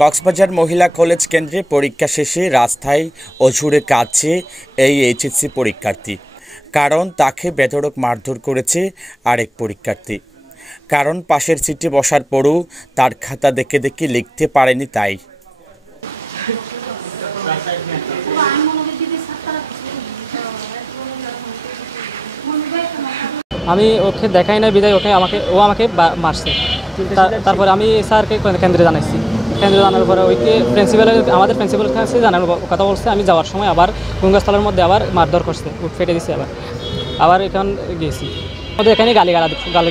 কক্সবাজার মহিলা কলেজ কেন্দ্রে পরীক্ষা শেষে রাস্তায় অঝুরে কাঁদছে এই এইচএসসি পরীক্ষার্থী। কারণ তাকে বেধড়ক মারধর করেছে আরেক পরীক্ষার্থী। কারণ পাশের সিটে বসার পরও তার খাতা দেখে দেখে লিখতে পারেনি তাই। আমি ওকে দেখাই না বিদায় ও আমাকে মারছে। তারপরে আমি স্যারকে কেন্দ্রে জানাইছি। কেন্দ্রে জানার পরে আমাদের প্রিন্সিপালের কাছে জানার কথা বলছে। আমি যাওয়ার সময় আবার গঙ্গাস্থলের মধ্যে আবার মারধর করছে, উঠ ফেটে দিছে। আবার এখানে গিয়েছি, আমাদের এখানে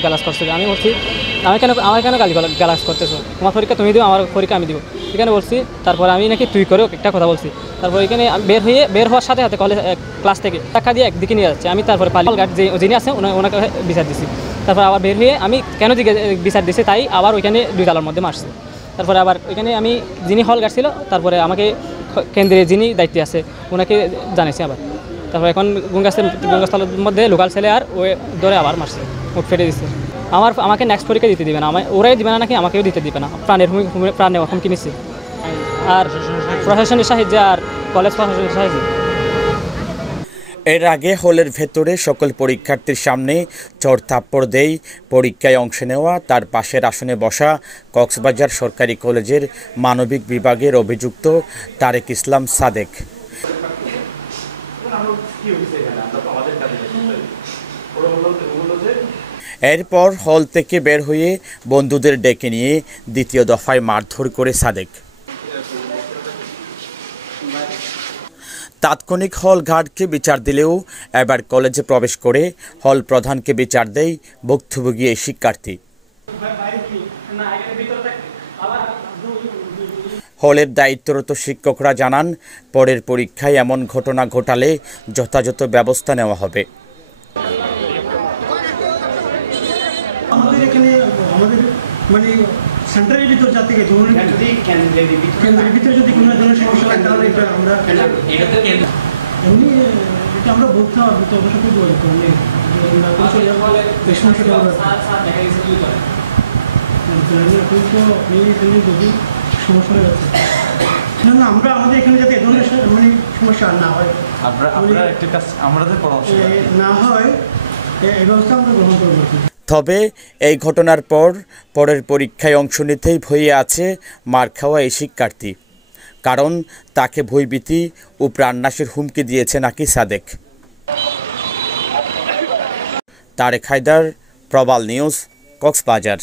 গালাজ করছে। আমি বলছি আমার কেন গালাজ করতেছো? তোমার পরীক্ষা তুমি দিও, আমার পরীক্ষা আমি দিব, এখানে বলছি। তারপরে আমি নাকি তুই করেও একটা কথা বলছি। তারপর এখানে বের হওয়ার সাথে সাথে ক্লাস থেকে টাকা দিয়ে একদিকে নিয়ে যাচ্ছে। আমি তারপরে গার্ড যিনি আছে ওনাকে বিচার দিছি। তারপর আবার বের হয়ে আমি কেন বিচার দিছি তাই আবার ওইখানে 2 তালার মধ্যে মারছে। তারপরে আবার ওইখানে আমি যিনি হল গার্ড ছিল, তারপরে আমাকে কেন্দ্রে যিনি দায়িত্বে আছে ওনাকে জানিয়েছি আবার। তারপর এখন গঙ্গাস্থলের মধ্যে লোকাল ছেলে আর ওই ধরে আবার মারছে, মুখ ফেটে দিচ্ছে। আমাকে নেক্সট পরীক্ষা দিতে দিবে না, ওরাই দিবে না নাকি আমাকেও দিতে দিবে না। প্রাণের হুমকি নিচ্ছে। আর প্রশাসনের সাহায্যে আর কলেজ প্রশাসনের সাহায্যে। এর আগে হলের ভেতরে সকল পরীক্ষার্থীর সামনে চড় থাপ্পড় দেয় পরীক্ষায় অংশ নেওয়া তার পাশের আসনে বসা কক্সবাজার সরকারি কলেজের মানবিক বিভাগের অভিযুক্ত তারেক ইসলাম সাদেক। এরপর হল থেকে বের হয়ে বন্ধুদের ডেকে নিয়ে দ্বিতীয় দফায় মারধর করে সাদেক। তাৎক্ষণিক হল গার্ডকে বিচার দিলেও এবার কলেজে প্রবেশ করে হল প্রধানকে বিচার দেয় ভুক্তভোগী এই শিক্ষার্থী। হলের দায়িত্বরত শিক্ষকরা জানান, পরের পরীক্ষায় এমন ঘটনা ঘটালে যথাযথ ব্যবস্থা নেওয়া হবে। সেন্টারের ভিতর যাতে কেন্দ্রের ভিতরে যদি কোনো ধরনের সমস্যা হয় তাহলে এটা আমরা এমনি এটা আমরা বলতে হবে, তো অবশ্যই যদি সমস্যা হয়ে যাচ্ছে না, আমরা আমাদের এখানে যাতে এ ধরনের সমস্যা না হয়, না হয় এই ব্যবস্থা আমরা গ্রহণ করবো। তবে এই ঘটনার পর পরের পরীক্ষায় অংশ নিতেই ভয়ে আছে মার খাওয়া এই শিক্ষার্থী। কারণ তাকে ভয়ভীতি ও প্রাণনাশের হুমকি দিয়েছে নাকি সাদেক। তারেক হায়দার, প্রবাল নিউজ, কক্সবাজার।